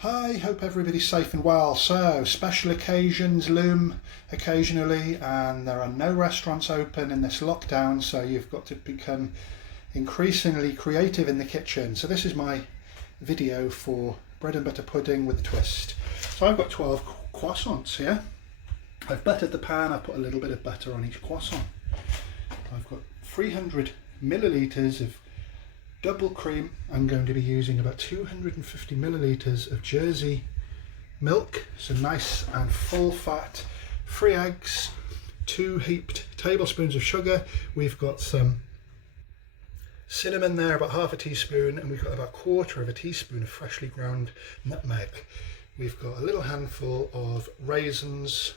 Hi, hope everybody's safe and well. So, special occasions loom occasionally, and there are no restaurants open in this lockdown, so you've got to become increasingly creative in the kitchen. So this is my video for bread and butter pudding with a twist. So I've got 12 croissants here. I've buttered the pan, I've put a little bit of butter on each croissant. I've got 300 millilitres of double cream. I'm going to be using about 250 millilitres of Jersey milk, so nice and full fat, 3 eggs, 2 heaped tablespoons of sugar. We've got some cinnamon there, about half a teaspoon, and we've got about 1/4 of a teaspoon of freshly ground nutmeg. We've got a little handful of raisins,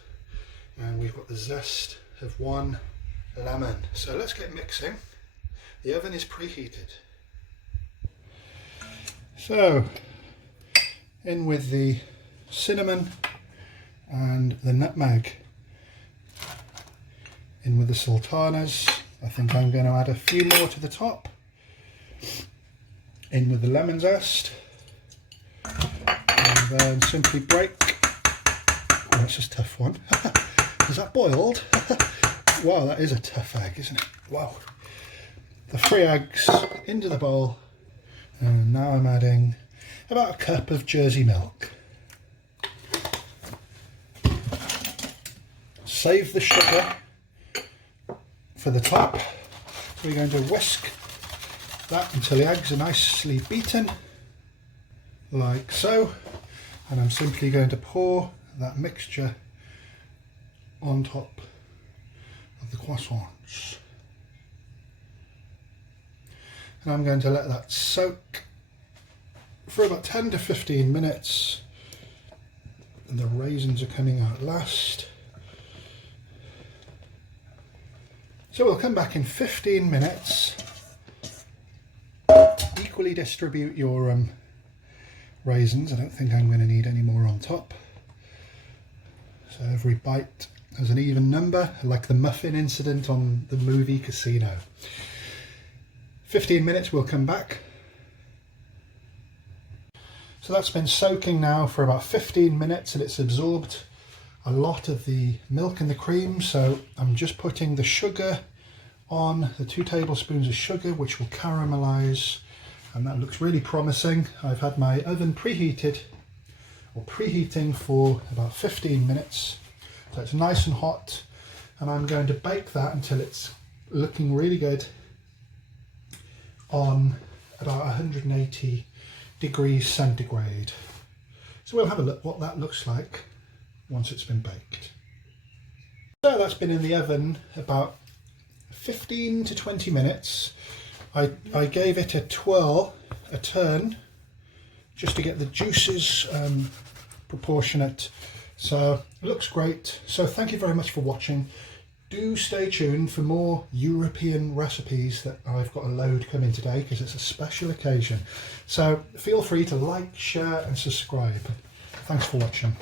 and we've got the zest of 1 lemon. So let's get mixing. The oven is preheated. So, in with the cinnamon and the nutmeg. In with the sultanas. I think I'm going to add a few more to the top. In with the lemon zest. And then simply break. Oh, that's just a tough one. Is that boiled? Wow, that is a tough egg, isn't it? Wow. The 3 eggs into the bowl. And now I'm adding about a cup of Jersey milk. Save the sugar for the top. So we're going to whisk that until the eggs are nicely beaten, like so. And I'm simply going to pour that mixture on top of the croissants. And I'm going to let that soak for about 10 to 15 minutes. And the raisins are coming out last. So we'll come back in 15 minutes. Equally distribute your raisins. I don't think I'm going to need any more on top. So every bite has an even number, like the muffin incident on the movie Casino. 15 minutes, we'll come back. So that's been soaking now for about 15 minutes, and it's absorbed a lot of the milk and the cream. So I'm just putting the sugar on, the 2 tablespoons of sugar, which will caramelize, and that looks really promising. I've had my oven preheated, or preheating, for about 15 minutes. So it's nice and hot, and I'm going to bake that until it's looking really good on about 180 degrees centigrade. So we'll have a look what that looks like once it's been baked. So that's been in the oven about 15 to 20 minutes. I gave it a twirl, a turn, just to get the juices proportionate. So it looks great. So thank you very much for watching. Do stay tuned for more European recipes that I've got a load coming today, because it's a special occasion. So feel free to like, share and subscribe. Thanks for watching.